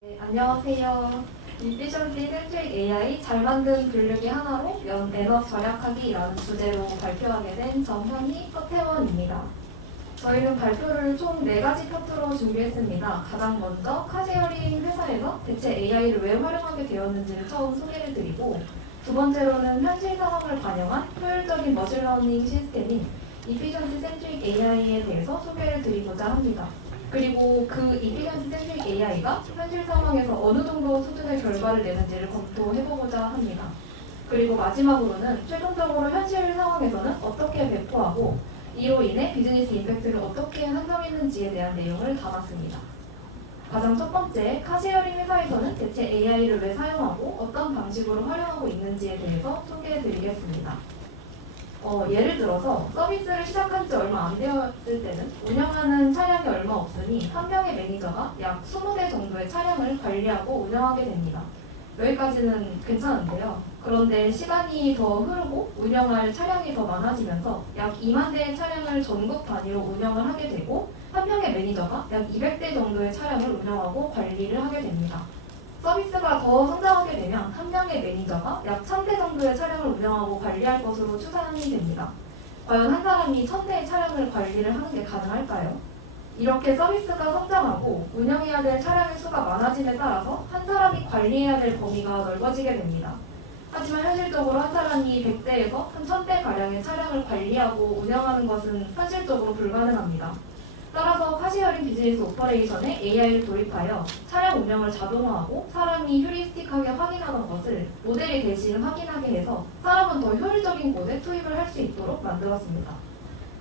네, 안녕하세요. Efficiency Centric AI 잘 만든 분류기 하나로 에너지 절약하기라는 주제로 발표하게 된 정현희, 서태원입니다. 저희는 발표를 총 4가지 파트로 준비했습니다. 가장 먼저 카쉐어링 회사에서 대체 AI를 왜 활용하게 되었는지를 처음 소개를 드리고, 두 번째로는 현실 상황을 반영한 효율적인 머신러닝 시스템인 Efficiency Centric AI에 대해서 소개를 드리고자 합니다. 그리고 그 Efficiency Centric AI가 현실 상황에서 어느 정도 수준의 결과를 내는지를 검토해보고자 합니다. 그리고 마지막으로는 최종적으로 현실 상황에서는 어떻게 배포하고 이로 인해 비즈니스 임팩트를 어떻게 산정했는지에 대한 내용을 담았습니다. 가장 첫 번째, 카쉐어링 회사에서는 대체 AI를 왜 사용하고 어떤 방식으로 활용하고 있는지에 대해서 소개해드리겠습니다. 예를 들어서 서비스를 시작한 지 얼마 안 되었을 때는 운영하는 차량이 얼마 없으니 한 명의 매니저가 약 20대 정도의 차량을 관리하고 운영하게 됩니다. 여기까지는 괜찮은데요. 그런데 시간이 더 흐르고 운영할 차량이 더 많아지면서 약 2만 대의 차량을 전국 단위로 운영을 하게 되고 한 명의 매니저가 약 200대 정도의 차량을 운영하고 관리를 하게 됩니다. 서비스가 더 성장하게 되면 한 명의 매니저가 약 1000대 정도의 차량을 운영하고 관리할 것으로 추산이 됩니다. 과연 한 사람이 1000대의 차량을 관리를 하는 게 가능할까요? 이렇게 서비스가 성장하고 운영해야 될 차량의 수가 많아짐에 따라서 한 사람이 관리해야 될 범위가 넓어지게 됩니다. 하지만 현실적으로 한 사람이 100대에서 한 1000대 가량의 차량을 관리하고 운영하는 것은 현실적으로 불가능합니다. 따라서 카쉐어링 비즈니스 오퍼레이션에 AI를 도입하여 차량 운영을 자동화하고 사람이 휴리스틱하게 확인하던 것을 모델이 대신 확인하게 해서 사람은 더 효율적인 곳에 투입을 할 수 있도록 만들었습니다.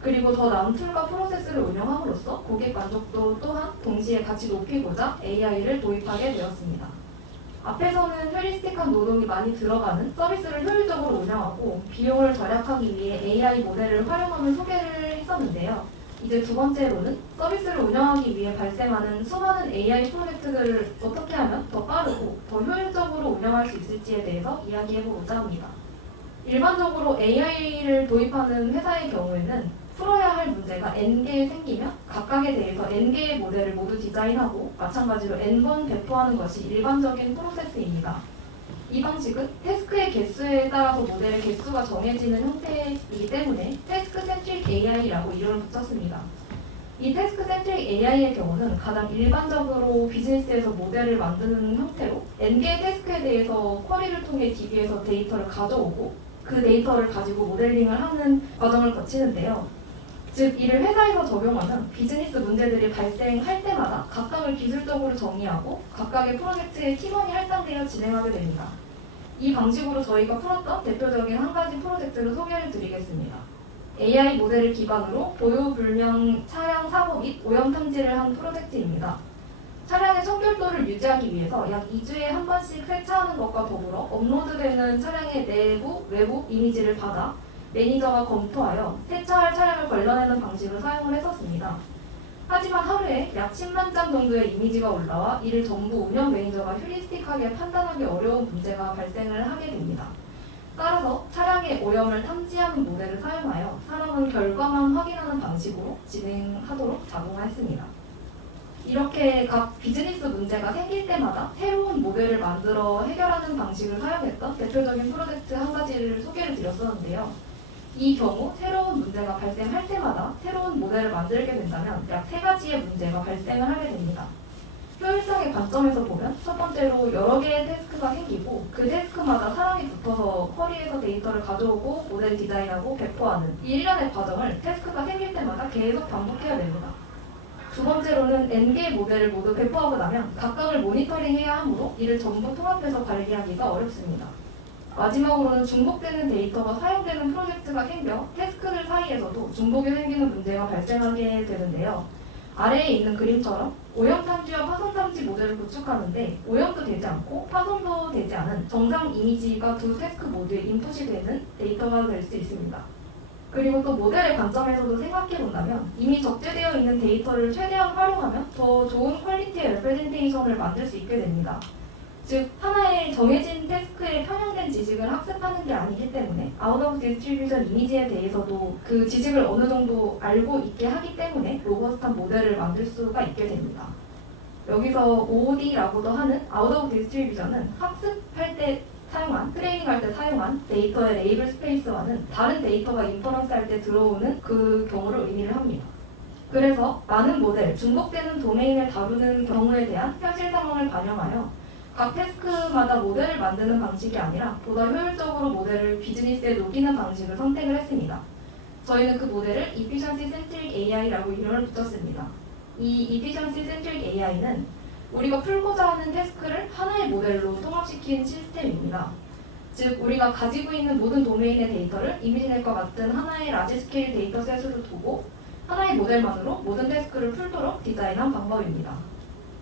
그리고 더 나은 툴과 프로세스를 운영함으로써 고객 만족도 또한 동시에 같이 높이고자 AI를 도입하게 되었습니다. 앞에서는 효리스틱한 노동이 많이 들어가는 서비스를 효율적으로 운영하고 비용을 절약하기 위해 AI 모델을 활용하는 소개를 했었는데요. 이제 두 번째로는 서비스를 운영하기 위해 발생하는 수많은 AI 프로젝트들을 어떻게 하면 더 빠르고 더 효율적으로 운영할 수 있을지에 대해서 이야기해보고자 합니다. 일반적으로 AI를 도입하는 회사의 경우에는 풀어야 할 문제가 N개 생기면 각각에 대해서 N개의 모델을 모두 디자인하고 마찬가지로 N번 배포하는 것이 일반적인 프로세스입니다. 이 방식은 태스크의 개수에 따라서 모델의 개수가 정해지는 형태이기 때문에 태스크 센트릭 AI라고 이름을 붙였습니다. 이 태스크 센트릭 AI의 경우는 가장 일반적으로 비즈니스에서 모델을 만드는 형태로 N개의 태스크에 대해서 쿼리를 통해 DB에서 데이터를 가져오고 그 데이터를 가지고 모델링을 하는 과정을 거치는데요. 즉, 이를 회사에서 적용하면 비즈니스 문제들이 발생할 때마다 각각을 기술적으로 정의하고 각각의 프로젝트의 팀원이 할당되어 진행하게 됩니다. 이 방식으로 저희가 풀었던 대표적인 한 가지 프로젝트를 소개를 드리겠습니다. AI 모델을 기반으로 보유불명 차량 사고 및 오염 탐지를 한 프로젝트입니다. 차량의 청결도를 유지하기 위해서 약 2주에 한 번씩 세차하는 것과 더불어 업로드되는 차량의 내부, 외부 이미지를 받아 매니저가 검토하여 세차할 차량을 걸러내는 방식을 사용을 했었습니다. 하지만 하루에 약 10만 장 정도의 이미지가 올라와 이를 전부 운영 매니저가 휴리스틱하게 판단하기 어려운 문제가 발생을 하게 됩니다. 따라서 차량의 오염을 탐지하는 모델을 사용하여 사람은 결과만 확인하는 방식으로 진행하도록 자동화했습니다. 이렇게 각 비즈니스 문제가 생길 때마다 새로운 모델을 만들어 해결하는 방식을 사용했던 대표적인 프로젝트 한 가지를 소개를 드렸었는데요. 이 경우 새로운 문제가 발생할 때마다 새로운 모델을 만들게 된다면 약 3가지의 문제가 발생을 하게 됩니다. 효율성의 관점에서 보면 첫 번째로 여러 개의 태스크가 생기고 그 태스크마다 사람이 붙어서 쿼리에서 데이터를 가져오고 모델 디자인하고 배포하는 이 일련의 과정을 태스크가 생길 때마다 계속 반복해야 됩니다. 두 번째로는 N개의 모델을 모두 배포하고 나면 각각을 모니터링해야 하므로 이를 전부 통합해서 관리하기가 어렵습니다. 마지막으로는 중복되는 데이터가 사용되는 프로젝트가 생겨 태스크들 사이에서도 중복이 생기는 문제가 발생하게 되는데요. 아래에 있는 그림처럼 오염 탐지와 파손 탐지 모델을 구축하는데 오염도 되지 않고 파손도 되지 않은 정상 이미지가 두 태스크 모두에 인풋이 되는 데이터가 될 수 있습니다. 그리고 또 모델의 관점에서도 생각해본다면 이미 적재되어 있는 데이터를 최대한 활용하면 더 좋은 퀄리티의 레프레젠테이션을 만들 수 있게 됩니다. 즉, 하나의 정해진 태스크에 편향된 지식을 학습하는 게 아니기 때문에 아웃 오브 디스트리뷰션 이미지에 대해서도 그 지식을 어느 정도 알고 있게 하기 때문에 로버스트한 모델을 만들 수가 있게 됩니다. 여기서 OOD라고도 하는 Out of Distribution은 학습할 때 사용한, 트레이닝할 때 사용한 데이터의 레이블 스페이스와는 다른 데이터가 인퍼런스 할 때 들어오는 그 경우를 의미를 합니다. 그래서 많은 모델, 중복되는 도메인을 다루는 경우에 대한 현실 상황을 반영하여 각 태스크마다 모델을 만드는 방식이 아니라 보다 효율적으로 모델을 비즈니스에 녹이는 방식을 선택을 했습니다. 저희는 그 모델을 Efficiency Centric AI라고 이름을 붙였습니다. 이 Efficiency Centric AI는 우리가 풀고자 하는 태스크를 하나의 모델로 통합시킨 시스템입니다. 즉, 우리가 가지고 있는 모든 도메인의 데이터를 이미지넷과 같은 하나의 라지 스케일 데이터셋으로 두고 하나의 모델만으로 모든 태스크를 풀도록 디자인한 방법입니다.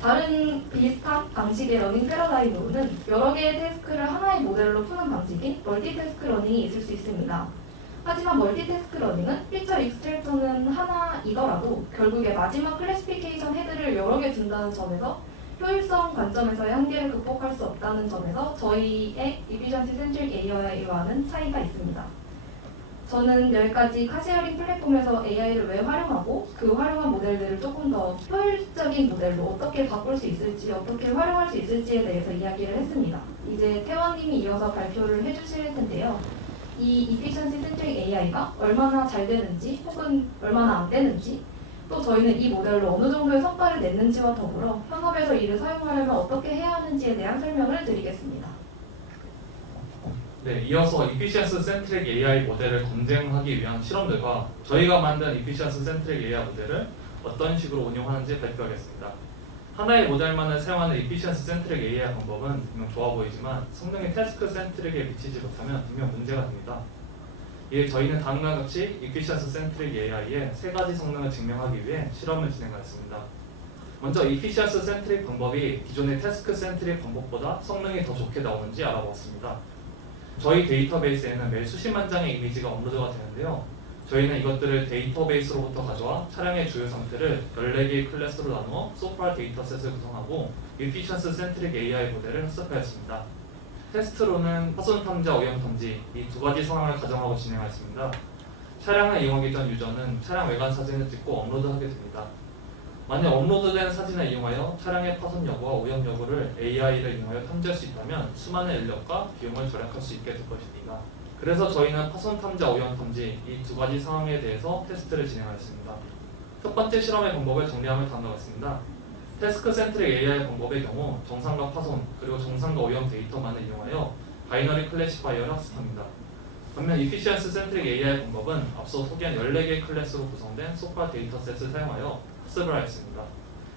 다른 비슷한 방식의 러닝 패러다임으로는 여러 개의 태스크를 하나의 모델로 푸는 방식인 멀티태스크 러닝이 있을 수 있습니다. 하지만 멀티태스크 러닝은 피처 익스트랙터는 하나이더라도 결국에 마지막 클래시피케이션 헤드를 여러 개 준다는 점에서 효율성 관점에서의 한계를 극복할 수 없다는 점에서 저희의 Efficiency Centric AI와는 차이가 있습니다. 저는 여기까지 카쉐어링 플랫폼에서 AI를 왜 활용하고 그 활용한 모델들을 조금 더 효율적인 모델로 어떻게 바꿀 수 있을지, 어떻게 활용할 수 있을지에 대해서 이야기를 했습니다. 이제 태원님이 이어서 발표를 해주실 텐데요. 이 Efficiency Centric AI가 얼마나 잘 되는지 혹은 얼마나 안 되는지, 또 저희는 이 모델로 어느 정도의 성과를 냈는지와 더불어 현업에서 이를 사용하려면 어떻게 해야 하는지에 대한 설명을 드리겠습니다. 네, 이어서 Efficiency Centric AI 모델을 검증하기 위한 실험들과 저희가 만든 Efficiency Centric AI 모델을 어떤 식으로 운용하는지 발표하겠습니다. 하나의 모델만을 사용하는 Efficiency Centric AI 방법은 분명 좋아 보이지만 성능이 태스크 센트릭에 미치지 못하면 분명 문제가 됩니다. 이에 저희는 다음과 같이 Efficiency Centric AI의 세 가지 성능을 증명하기 위해 실험을 진행하였습니다. 먼저 Efficiency Centric 방법이 기존의 태스크 센트릭 방법보다 성능이 더 좋게 나오는지 알아보았습니다. 저희 데이터베이스에는 매일 수십만 장의 이미지가 업로드가 되는데요. 저희는 이것들을 데이터베이스로부터 가져와 차량의 주요 상태를 14개의 클래스로 나누어 소프트웨어 데이터셋을 구성하고 Efficiency Centric AI 모델을 학습하였습니다. 테스트로는 파손 탐지와 오염 탐지 이 두 가지 상황을 가정하고 진행하였습니다. 차량을 이용하기 전 유저는 차량 외관 사진을 찍고 업로드하게 됩니다. 만약 업로드된 사진을 이용하여 차량의 파손 여부와 오염 여부를 AI를 이용하여 탐지할 수 있다면 수많은 인력과 비용을 절약할 수 있게 될 것입니다. 그래서 저희는 파손 탐지와 오염 탐지 이 두 가지 상황에 대해서 테스트를 진행하였습니다. 첫 번째 실험의 방법을 정리하면 다음과 같습니다. 태스크 센트릭 AI 방법의 경우 정상과 파손 그리고 정상과 오염 데이터만을 이용하여 바이너리 클래시파이어를 학습합니다. 반면 Efficiency Centric AI 방법은 앞서 소개한 14개의 클래스로 구성된 소프트웨어 데이터셋을 사용하여 학습을 하였습니다.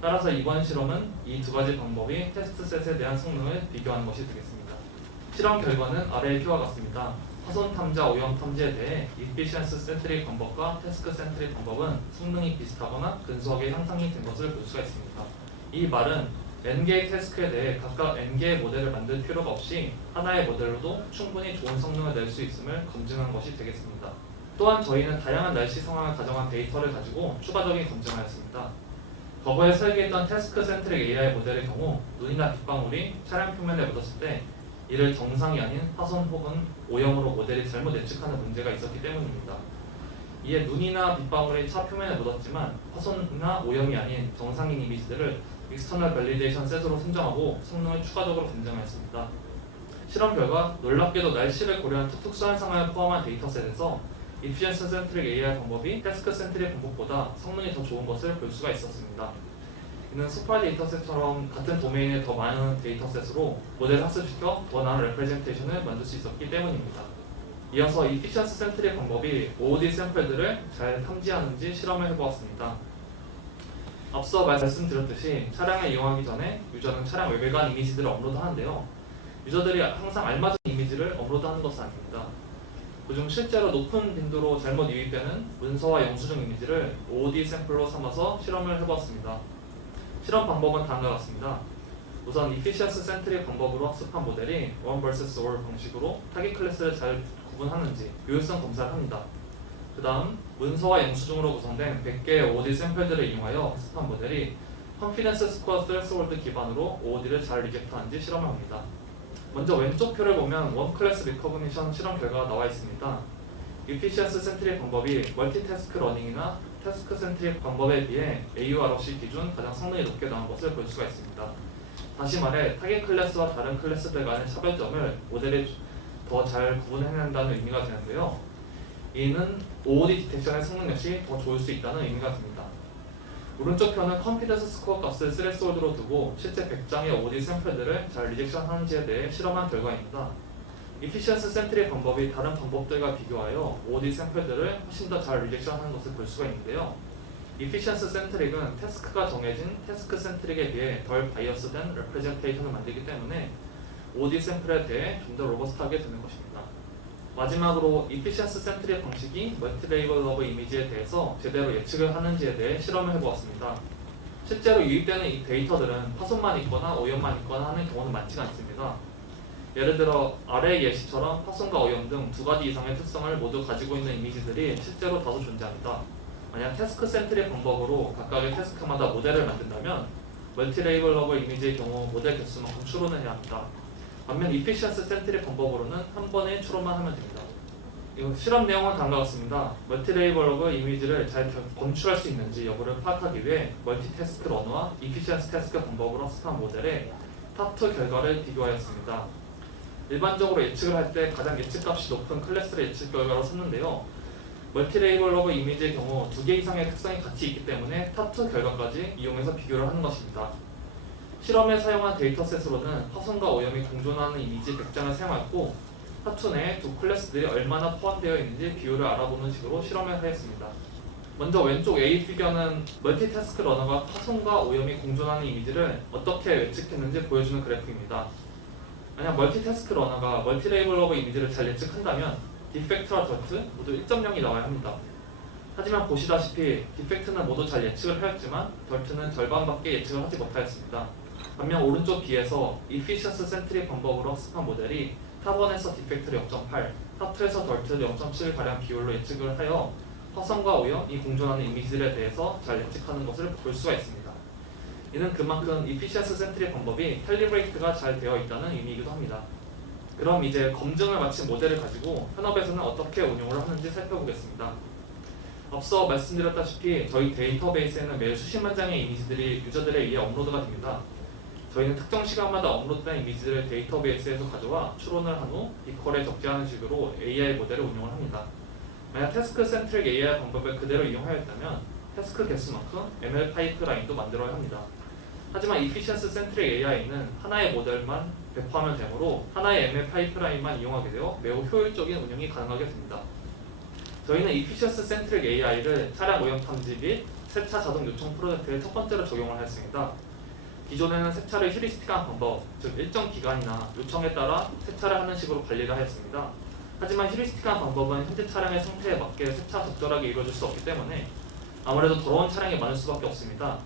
따라서 이번 실험은 이 두 가지 방법이 테스트셋에 대한 성능을 비교하는 것이 되겠습니다. 실험 결과는 아래의 표와 같습니다. 파손 탐지와 오염 탐지에 대해 Efficiency Centric 방법과 태스크 센트릭 방법은 성능이 비슷하거나 근소하게 향상이 된 것을 볼 수가 있습니다. 이 말은 N개의 태스크에 대해 각각 N개의 모델을 만들 필요가 없이 하나의 모델로도 충분히 좋은 성능을 낼 수 있음을 검증한 것이 되겠습니다. 또한 저희는 다양한 날씨 상황을 가정한 데이터를 가지고 추가적인 검증하였습니다. 과거에 설계했던 태스크 센트릭 AI 모델의 경우 눈이나 빗방울이 차량 표면에 묻었을 때 이를 정상이 아닌 파손 혹은 오염으로 모델이 잘못 예측하는 문제가 있었기 때문입니다. 이에 눈이나 빗방울이 차 표면에 묻었지만 파손이나 오염이 아닌 정상인 이미지들을 익스터널 밸리데이션 셋으로 선정하고 성능을 추가적으로 검증하였습니다. 실험 결과 놀랍게도 날씨를 고려한 특수한 상황을 포함한 데이터셋에서 Efficiency Centric AI 방법이 태스크 센트릭 방법보다 성능이 더 좋은 것을 볼 수가 있었습니다. 이는 소프트웨어 데이터셋처럼 같은 도메인의 더 많은 데이터셋으로 모델을 학습시켜 더 나은 레프레젠테이션을 만들 수 있었기 때문입니다. 이어서 Efficiency Centric 방법이 OOD 샘플들을 잘 탐지하는지 실험을 해보았습니다. 앞서 말씀드렸듯이 차량을 이용하기 전에 유저는 차량 외관 이미지들을 업로드하는데요. 유저들이 항상 알맞은 이미지를 업로드하는 것은 아닙니다. 그중 실제로 높은 빈도로 잘못 유입되는 문서와 영수증 이미지를 OOD 샘플로 삼아서 실험을 해보았습니다. 실험 방법은 다음과 같습니다. 우선 Efficiency Centric 방법으로 학습한 모델이 One vs All 방식으로 타깃 클래스를 잘 구분하는지 효율성 검사를 합니다. 그 다음 문서와 영수증으로 구성된 100개의 OOD 샘플들을 이용하여 학습한 모델이 Confidence Score Threshold 기반으로 OOD를 잘 리젝트하는지 실험을 합니다. 먼저 왼쪽 표를 보면 원 클래스 리커그니션 실험 결과가 나와 있습니다. Efficiency Centric 방법이 멀티태스크 러닝이나 태스크 센트릭 방법에 비해 AUROC 기준 가장 성능이 높게 나온 것을 볼 수가 있습니다. 다시 말해 타겟 클래스와 다른 클래스들 간의 차별점을 모델이 더 잘 구분해낸다는 의미가 되는데요. 이는 OOD 디텍션의 성능 역시 더 좋을 수 있다는 의미가 듭니다. 오른쪽 편은 컨피던스 스코어 값을 스레스홀드로 두고 실제 100장의 OOD 샘플들을 잘 리젝션하는지에 대해 실험한 결과입니다. 이피션스 센트릭 방법이 다른 방법들과 비교하여 OOD 샘플들을 훨씬 더 잘 리젝션하는 것을 볼 수가 있는데요. 이피션스 센트릭은 태스크가 정해진 태스크 센트릭에 비해 덜 바이어스된 레프레젠테이션을 만들기 때문에 OOD 샘플에 대해 좀 더 로버스트하게 되는 것입니다. 마지막으로 이피션스 센트릭 방식이 멀티레이블 러브 이미지에 대해서 제대로 예측을 하는지에 대해 실험을 해보았습니다. 실제로 유입되는 이 데이터들은 파손만 있거나 오염만 있거나 하는 경우는 많지가 않습니다. 예를 들어 아래의 예시처럼 파손과 오염 등 두 가지 이상의 특성을 모두 가지고 있는 이미지들이 실제로 다수 존재합니다. 만약 태스크 센트릭 방법으로 각각의 태스크마다 모델을 만든다면 멀티레이블 러브 이미지의 경우 모델 개수만큼 추론을 해야 합니다. 반면 이피션스 센트릭 방법으로는 한 번에 추론만 하면 됩니다. 이거 실험 내용은 다음과 같습니다. 멀티레이블 러브 이미지를 잘 검출할 수 있는지 여부를 파악하기 위해 멀티태스크 러너와 이피션스 태스크 방법으로 학습한 모델의 탑2 결과를 비교하였습니다. 일반적으로 예측을 할 때 가장 예측값이 높은 클래스를 예측 결과로 썼는데요. 멀티레이블 러브 이미지의 경우 2개 이상의 특성이 같이 있기 때문에 탑2 결과까지 이용해서 비교를 하는 것입니다. 실험에 사용한 데이터셋으로는 파손과 오염이 공존하는 이미지 100장을 사용했고 탑2 내에 두 클래스들이 얼마나 포함되어 있는지 비율을 알아보는 식으로 실험을 하였습니다. 먼저 왼쪽 A 피겨는 멀티태스크 러너가 파손과 오염이 공존하는 이미지를 어떻게 예측했는지 보여주는 그래프입니다. 만약 멀티태스크 러너가 멀티레이블 러브 이미지를 잘 예측한다면 디펙트와 덜트 모두 1.0이 나와야 합니다. 하지만 보시다시피 디펙트는 모두 잘 예측을 하였지만 덜트는 절반밖에 예측을 하지 못하였습니다. 반면 오른쪽 B에서 이피션스 센트릭 방법으로 학습한 모델이 탑1에서 디펙트를 0.8, 탑2에서 덜트를 0.7가량 비율로 예측을 하여 파손과 오염이 공존하는 이미지들에 대해서 잘 예측하는 것을 볼 수가 있습니다. 이는 그만큼 이피션스 센트릭 방법이 캘리브레이트가 잘 되어 있다는 의미이기도 합니다. 그럼 이제 검증을 마친 모델을 가지고 현업에서는 어떻게 운용을 하는지 살펴보겠습니다. 앞서 말씀드렸다시피 저희 데이터베이스에는 매일 수십만 장의 이미지들이 유저들에 의해 업로드가 됩니다. 저희는 특정 시간마다 업로드된 이미지들을 데이터베이스에서 가져와 추론을 한 후 이퀄에 적재하는 식으로 AI 모델을 운용을 합니다. 만약 태스크 센트릭 AI 방법을 그대로 이용하였다면 태스크 개수만큼 ML 파이프라인도 만들어야 합니다. 하지만 이피션스 센트릭 AI는 하나의 모델만 배포하면 되므로 하나의 ML 파이프라인만 이용하게 되어 매우 효율적인 운영이 가능하게 됩니다. 저희는 이피션스 센트릭 AI를 차량 오염 탐지 및 세차 자동 요청 프로젝트의 첫 번째로 적용을 하였습니다. 기존에는 세차를 휴리스틱한 방법, 즉 일정 기간이나 요청에 따라 세차를 하는 식으로 관리를 하였습니다. 하지만 휴리스틱한 방법은 현재 차량의 상태에 맞게 세차 적절하게 이루어질 수 없기 때문에 아무래도 더러운 차량이 많을 수밖에 없습니다.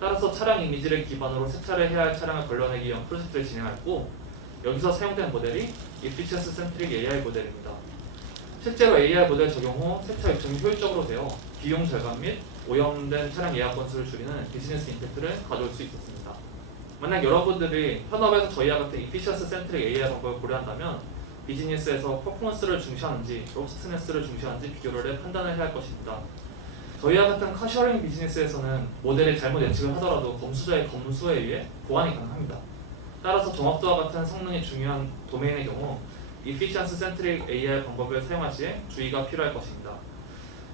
따라서 차량 이미지를 기반으로 세차를 해야 할 차량을 걸러내기 위한 프로젝트를 진행했고 여기서 사용된 모델이 이피션스 센트릭 AI 모델입니다. 실제로 AI 모델 적용 후 세차 요청이 효율적으로 되어 비용 절감 및 오염된 차량 예약 건수를 줄이는 비즈니스 임팩트를 가져올 수 있었습니다. 만약 여러분들이 현업에서 저희와 같은 이피션스 센트릭 AI 방법을 고려한다면 비즈니스에서 퍼포먼스를 중시하는지 로스트네스를 중시하는지 비교를 해 판단을 해야 할 것입니다. 저희와 같은 카셔링 비즈니스에서는 모델이 잘못 예측을 하더라도 검수자의 검수에 의해 보완이 가능합니다. 따라서 정확도와 같은 성능이 중요한 도메인의 경우 이피션스 센트릭 AI 방법을 사용할 시에 주의가 필요할 것입니다.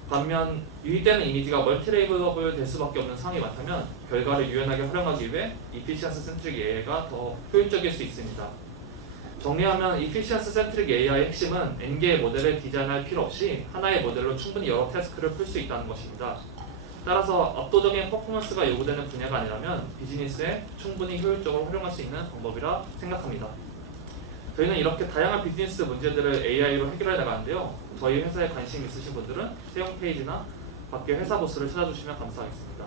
반면 유입되는 이미지가 멀티레이블러블 될 수밖에 없는 상황이 많다면 결과를 유연하게 활용하기 위해 이피션스 센트릭 AI가 더 효율적일 수 있습니다. 정리하면 이피션스 센트릭 AI의 핵심은 N개의 모델을 디자인할 필요 없이 하나의 모델로 충분히 여러 태스크를 풀 수 있다는 것입니다. 따라서 압도적인 퍼포먼스가 요구되는 분야가 아니라면 비즈니스에 충분히 효율적으로 활용할 수 있는 방법이라 생각합니다. 저희는 이렇게 다양한 비즈니스 문제들을 AI로 해결해 나가는데요. 저희 회사에 관심 있으신 분들은 새 홈페이지나 밖에 회사 부스를 찾아주시면 감사하겠습니다.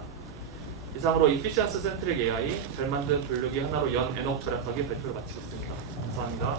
이상으로 이피션스 센트릭 AI 잘 만든 분류기 하나로 연 N억 절약하기 발표를 마치겠습니다. 감사합니다.